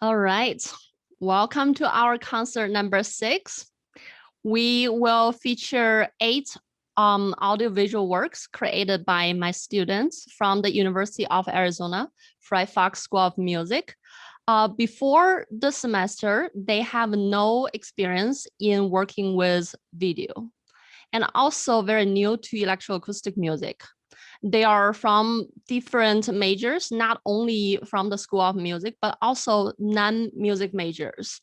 All right. Welcome to our concert number 6. We will feature 8 audiovisual works created by my students from the University of Arizona, Fry Fox School of Music. Before the semester, they have no experience in working with video and also very new to electroacoustic music. They are from different majors, not only from the School of Music, but also non-music majors.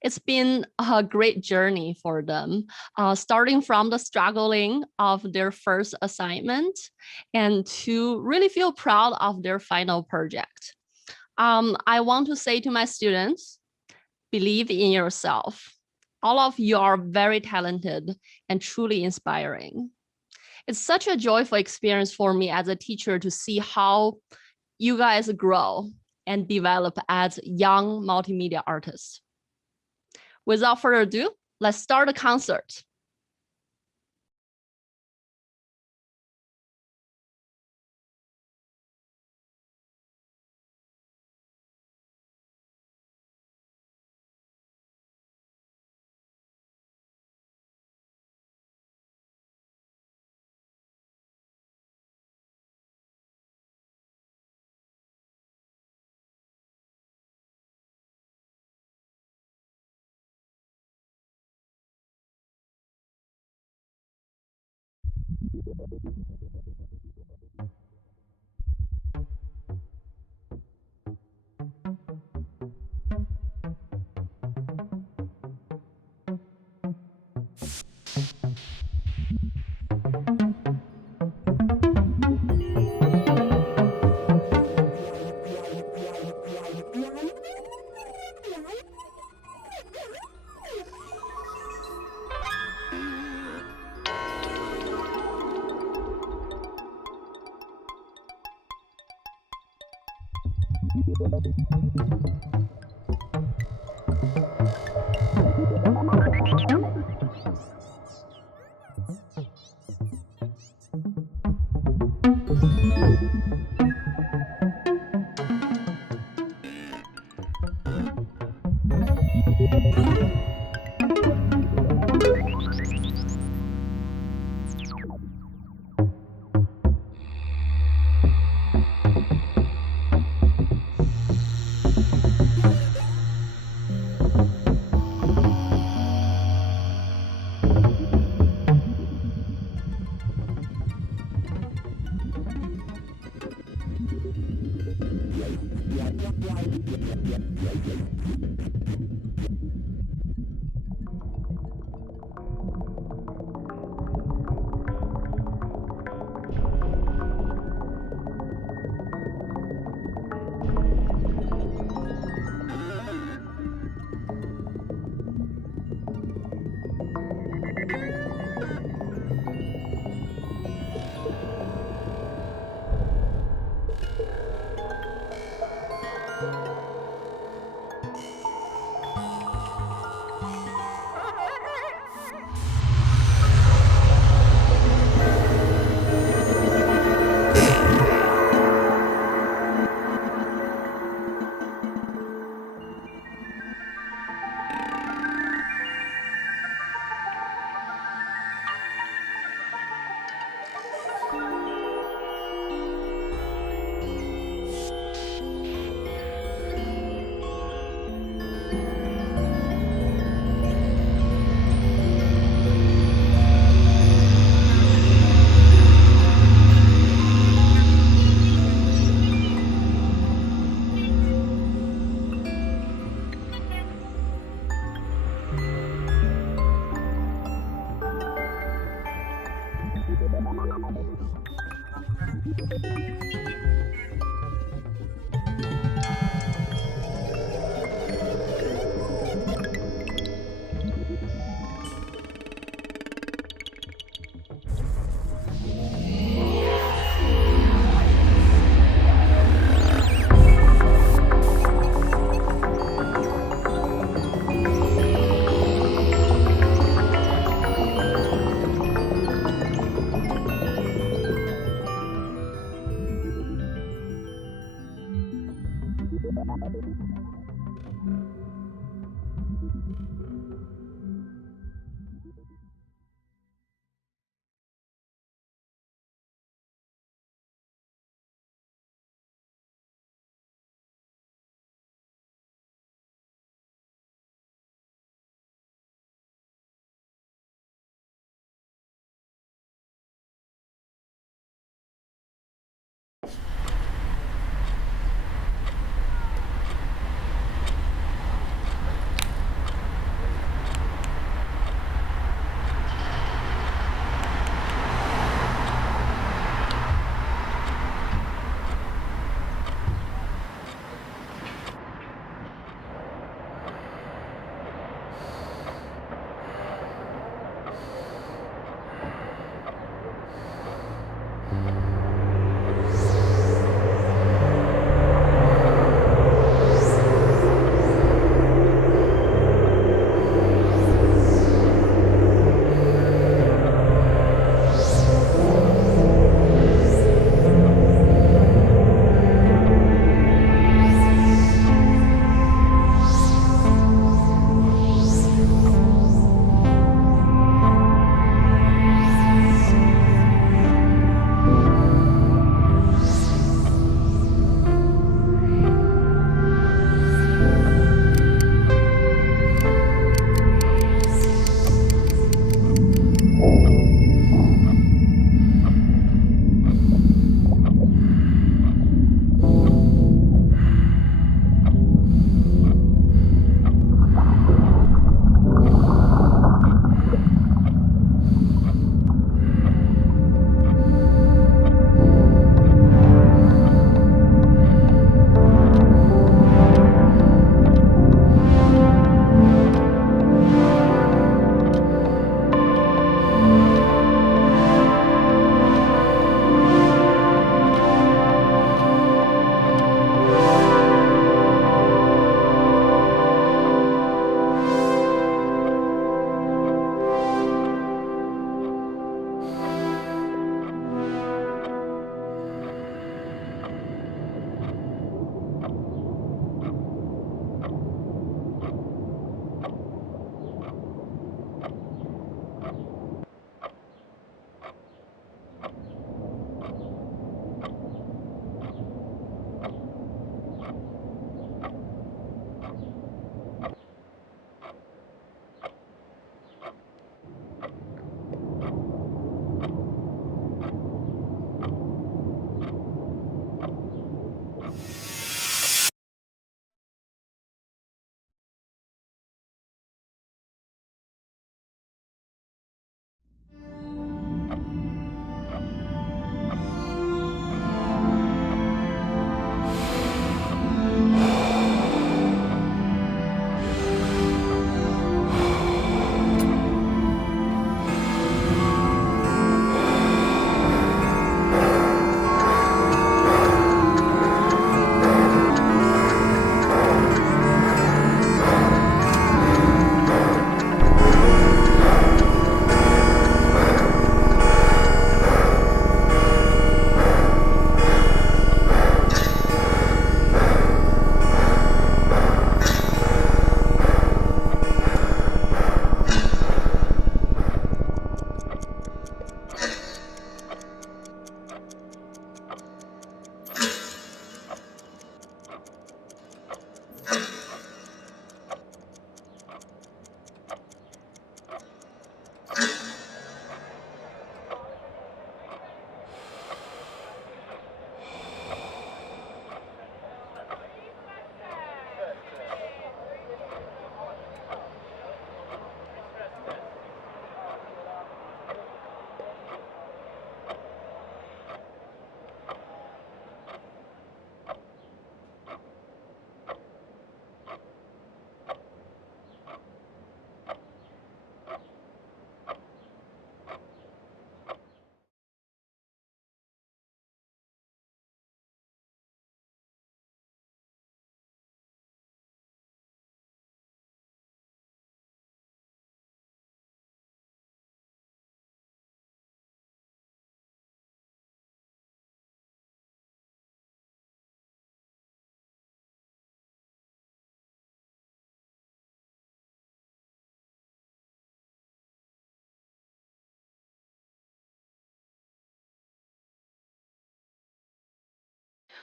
It's been a great journey for them, starting from the struggling of their first assignment and to really feel proud of their final project. I want to say to my students, believe in yourself. All of you are very talented and truly inspiring. It's such a joyful experience for me as a teacher to see how you guys grow and develop as young multimedia artists. Without further ado, let's start the concert.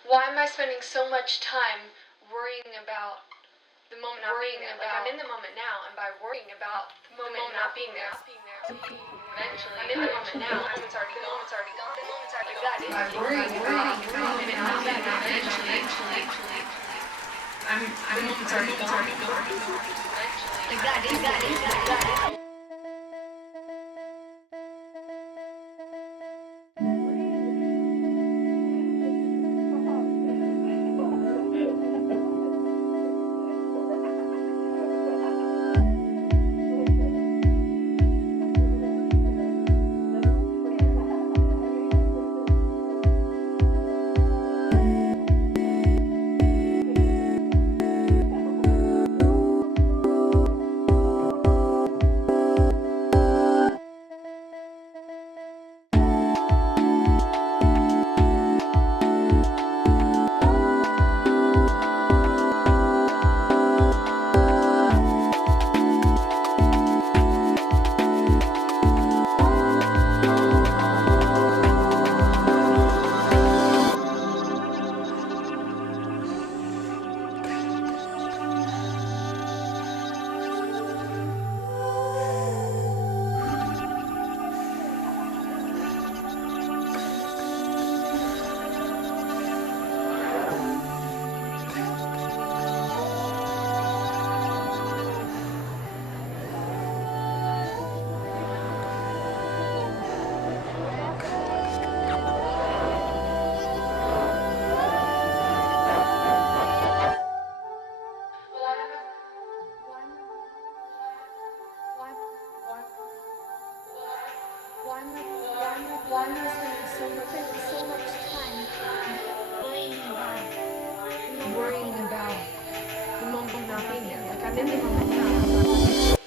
Why am I spending so much time worrying about the moment not being there? Like, I'm in the moment now, and by worrying about the moment not being there, eventually, I'm in the moment now, the moment's already gone, the moment's already gone. By worrying about the moment not being there, eventually, I'm the moment's already gone. Exactly. so much time worrying about the moment not being there. Like I'm in the moment now.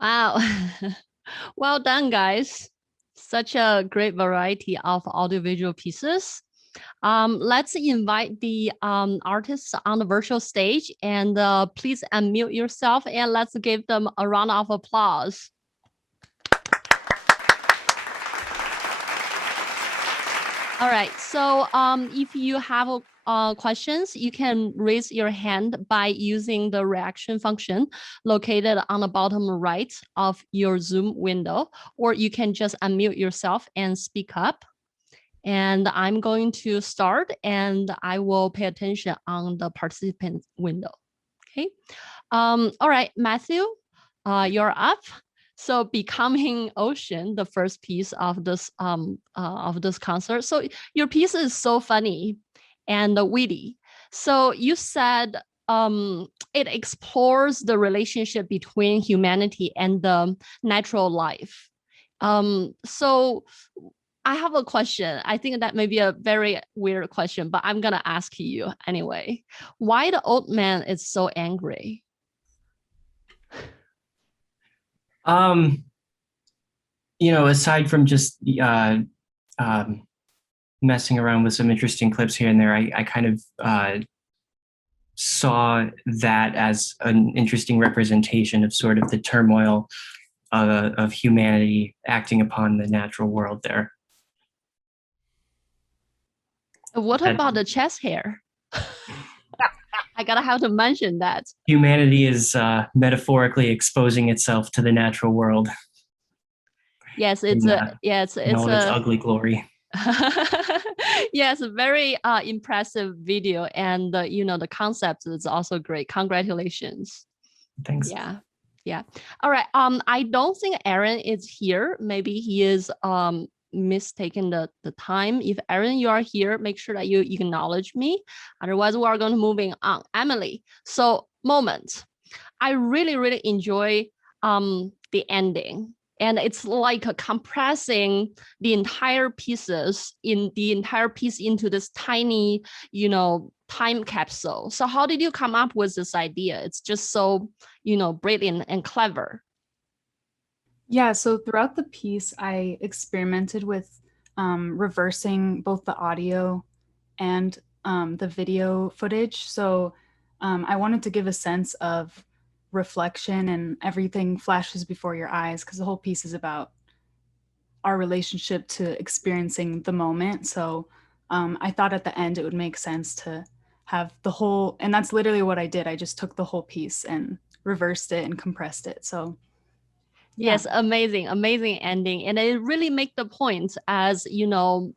Wow. Well done, guys. Such a great variety of audiovisual pieces. Let's invite the artists on the virtual stage, and please unmute yourself and let's give them a round of applause. All right, so if you have questions, you can raise your hand by using the reaction function located on the bottom right of your Zoom window, or you can just unmute yourself and speak up. And I'm going to start and I will pay attention on the participant window. Okay. All right, Matthew, you're up. So Becoming Ocean, the first piece of this concert. So your piece is so funny and witty. So you said it explores the relationship between humanity and the natural life. So I have a question. I think that may be a very weird question, but I'm gonna ask you anyway. Why the old man is so angry? Aside from just messing around with some interesting clips here and there, I kind of saw that as an interesting representation of sort of the turmoil of humanity acting upon the natural world there. What about the chest hair? I gotta have to mention that. Humanity is metaphorically exposing itself to the natural world. Yes, it's its ugly glory. Yes, a very impressive video, and the concept is also great. Congratulations. Thanks. Yeah. All right. I don't think Aaron is here. Maybe he is mistaken the time. If Aaron, you are here, make sure that you acknowledge me. Otherwise, we are going to moving on. Emily. So moment. I really enjoy the ending. And it's like compressing the entire piece into this tiny, time capsule. So how did you come up with this idea? It's just so, brilliant and clever. Yeah, so throughout the piece, I experimented with reversing both the audio and the video footage. So I wanted to give a sense of reflection and everything flashes before your eyes, because the whole piece is about our relationship to experiencing the moment. So I thought at the end it would make sense to have the whole, and that's literally what I did. I just took the whole piece and reversed it and compressed it. So yeah. Yes, amazing ending. And it really make the point as,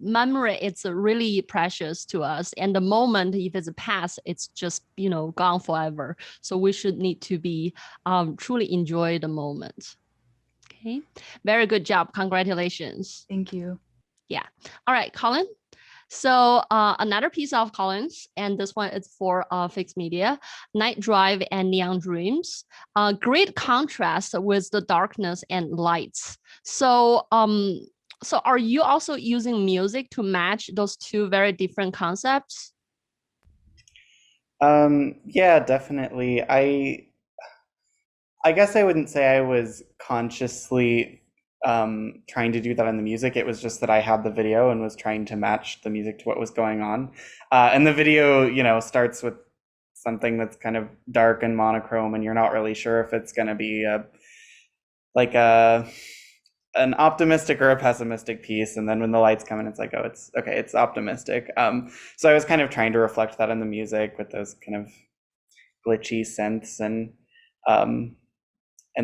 memory, it's really precious to us. And the moment, if it's past, it's just, gone forever. So we should need to be truly enjoy the moment. Okay, very good job. Congratulations. Thank you. Yeah. All right, Colin. So another piece of Collins, and this one is for Fixed Media, Night Drive and Neon Dreams. Great contrast with the darkness and lights. So so are you also using music to match those two very different concepts? Yeah, definitely. I guess I wouldn't say I was consciously trying to do that in the music. It was just that I had the video and was trying to match the music to what was going on. And the video, starts with something that's kind of dark and monochrome, and you're not really sure if it's going to be an optimistic or a pessimistic piece. And then when the lights come in, it's like, oh, it's okay, it's optimistic. So I was kind of trying to reflect that in the music with those kind of glitchy synths and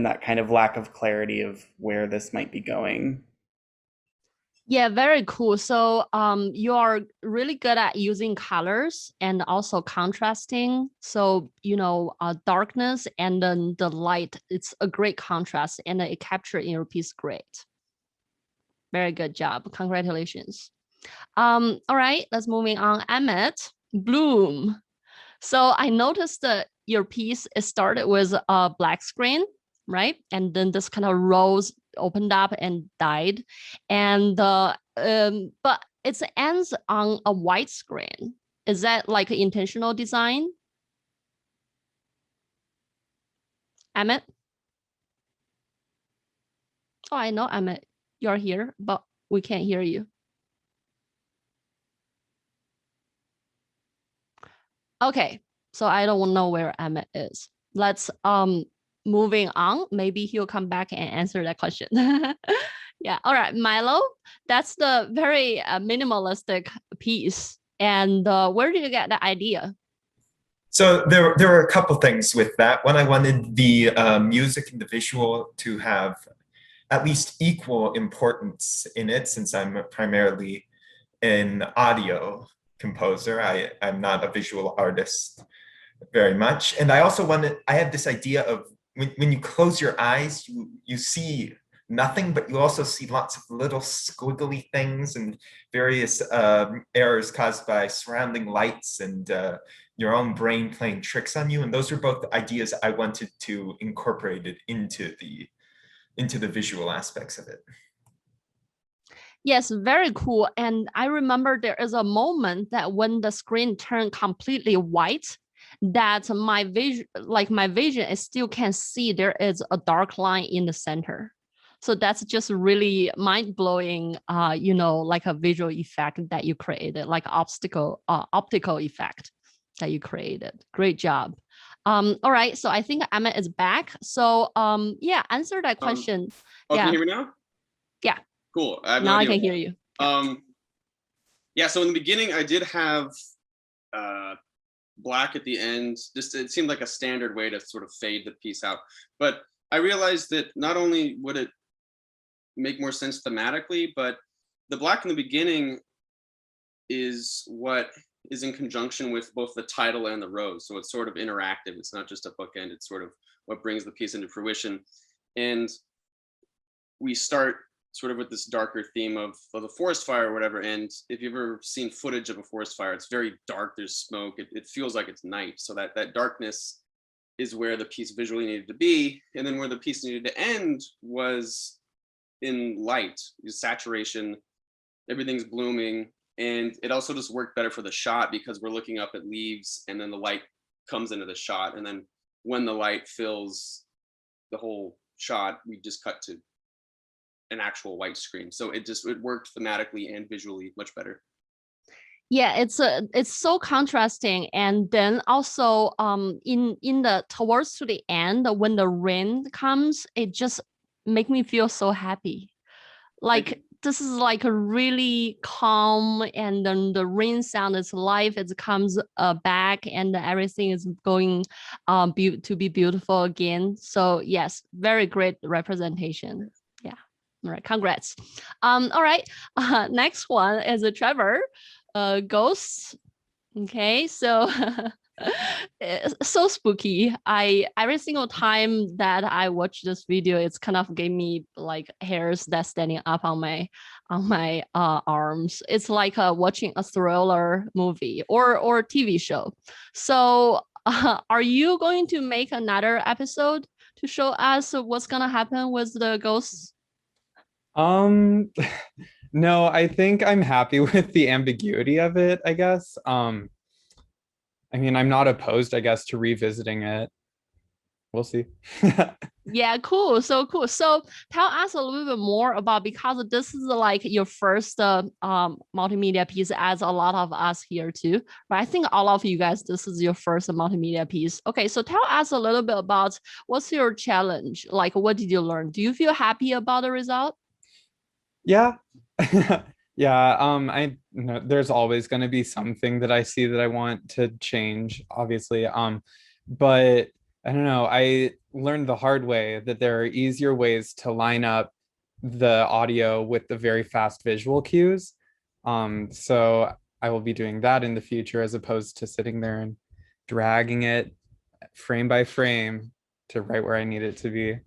that kind of lack of clarity of where this might be going. Yeah, very cool. So you are really good at using colors and also contrasting. So, darkness and then the light, it's a great contrast and it captured in your piece great. Very good job. Congratulations. All right, let's moving on. Emmett, Bloom. So I noticed that your piece, it started with a black screen, right? And then this kind of rose opened up and died. And but it ends on a white screen. Is that like an intentional design? Emmett? Oh, I know, Emmett, you're here, but we can't hear you. Okay, so I don't know where Emmett is. Let's moving on. Maybe he'll come back and answer that question. Yeah, all right, Milo, that's the very minimalistic piece. And where did you get the idea? So there were a couple things with that. One, I wanted the music and the visual to have at least equal importance in it, since I'm primarily an audio composer. I'm not a visual artist very much. And I also I had this idea of when you close your eyes, you see nothing, but you also see lots of little squiggly things and various errors caused by surrounding lights and your own brain playing tricks on you. And those are both ideas I wanted to incorporate it into the visual aspects of it. Yes, very cool. And I remember there is a moment that when the screen turned completely white, that my vision is still can see there is a dark line in the center. So that's just really mind-blowing, like a visual effect that you created, like optical effect that you created. Great job. All right, so I think Emmett is back. So yeah, answer that question. Can you hear me now? Yeah. Cool. Now I can hear you. Yeah, so in the beginning I did have black at the end. It seemed like a standard way to sort of fade the piece out. But I realized that not only would it make more sense thematically, but the black in the beginning is what is in conjunction with both the title and the rose. So it's sort of interactive. It's not just a bookend. It's sort of what brings the piece into fruition. And we start sort of with this darker theme of the forest fire or whatever. And if you've ever seen footage of a forest fire, it's very dark, there's smoke, it feels like it's night. So that darkness is where the piece visually needed to be. And then where the piece needed to end was in light, saturation, everything's blooming. And it also just worked better for the shot because we're looking up at leaves and then the light comes into the shot. And then when the light fills the whole shot, we just cut to an actual white screen. So it worked thematically and visually much better. Yeah, it's so contrasting. And then also in the towards to the end, when the rain comes, it just make me feel so happy. Like this is like a really calm, and then the rain sound is live. It comes back, and everything is going to be beautiful again. So yes, very great representation. Yeah. All right, congrats. All right, next one is a Trevor, ghosts. Okay, so so spooky. Every single time that I watch this video, it's kind of gave me like hairs that's standing up on my arms. It's like watching a thriller movie or TV show. So are you going to make another episode to show us what's gonna happen with the ghosts? No, I think I'm happy with the ambiguity of it, I guess. I mean, I'm not opposed, I guess, to revisiting it. We'll see. Yeah, cool. So cool. So tell us a little bit more about, because this is like your first multimedia piece, as a lot of us here too. But I think all of you guys, this is your first multimedia piece. Okay, so tell us a little bit about what's your challenge? Like, what did you learn? Do you feel happy about the result? Yeah. Yeah, I know there's always going to be something that I see that I want to change, obviously. But I don't know, I learned the hard way that there are easier ways to line up the audio with the very fast visual cues. So I will be doing that in the future, as opposed to sitting there and dragging it frame by frame to right where I need it to be.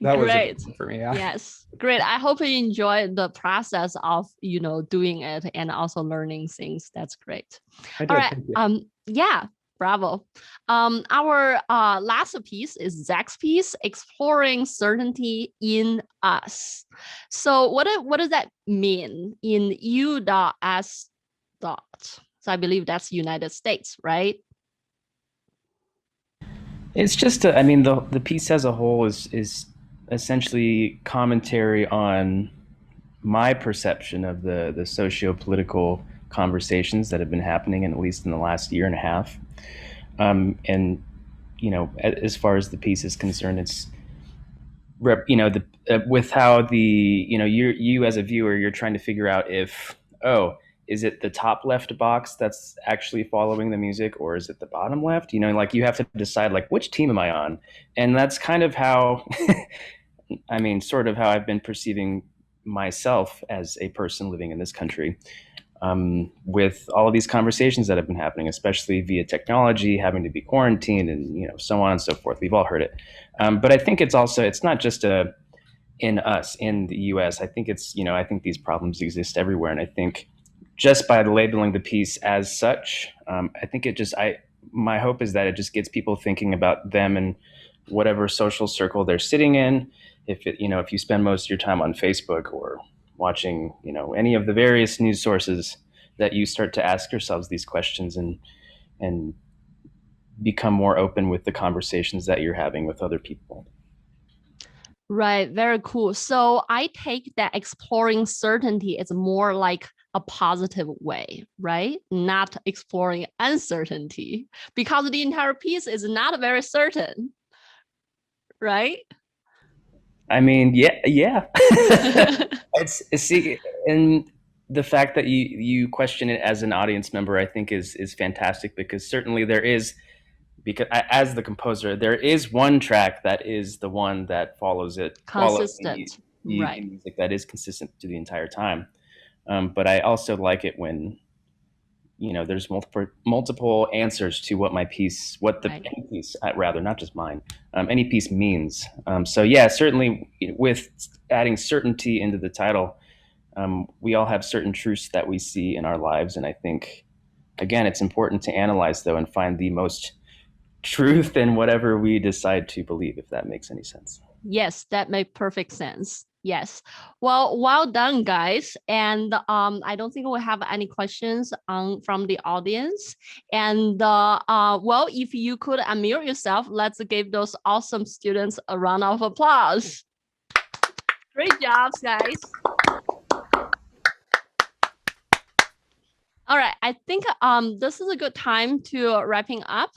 That Great. was for me. Yeah. Yes, great. I hope you enjoy the process of doing it and also learning things. That's great. I did, all right. Yeah, bravo. Our last piece is Zach's piece, exploring certainty in us. So what does that mean in U.S. dot? So I believe that's United States, right? It's just, I mean, the piece as a whole is essentially commentary on my perception of the socio-political conversations that have been happening, at least in the last year and a half. And as far as the piece is concerned, it's with how you as a viewer, you're trying to figure out if, is it the top left box that's actually following the music, or is it the bottom left? Like you have to decide, like, which team am I on? And that's kind of how sort of how I've been perceiving myself as a person living in this country, with all of these conversations that have been happening, especially via technology, having to be quarantined, and so on and so forth. We've all heard it, but I think it's not just in the U.S. I think I think these problems exist everywhere, and I think just by labeling the piece as such, I think my hope is that it just gets people thinking about them and whatever social circle they're sitting in. If you spend most of your time on Facebook or watching, any of the various news sources, that you start to ask yourselves these questions and become more open with the conversations that you're having with other people. Right, very cool. So I take that exploring certainty is more like a positive way, right? Not exploring uncertainty, because the entire piece is not very certain, right? Yeah. And the fact that you question it as an audience member, I think is fantastic, because certainly because as the composer, there is one track that is the one that follows Consistent, the right? music that is consistent to the entire time. But I also like it when there's multiple answers to what any piece, rather, not just mine, any piece means. So yeah, certainly with adding certainty into the title, we all have certain truths that we see in our lives, and I think, again, it's important to analyze, though, and find the most truth in whatever we decide to believe, if that makes any sense. Yes, that makes perfect sense. Yes. Well done, guys. And I don't think we have any questions from the audience. And if you could unmute yourself, let's give those awesome students a round of applause. Great jobs, guys. All right, I think this is a good time to wrapping up.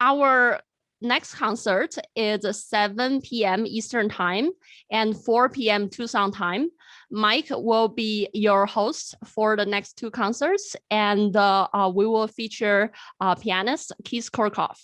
Our next concert is 7 p.m. Eastern Time and 4 p.m. Tucson time. Mike will be your host for the next two concerts, and we will feature pianist Keith Kirchoff.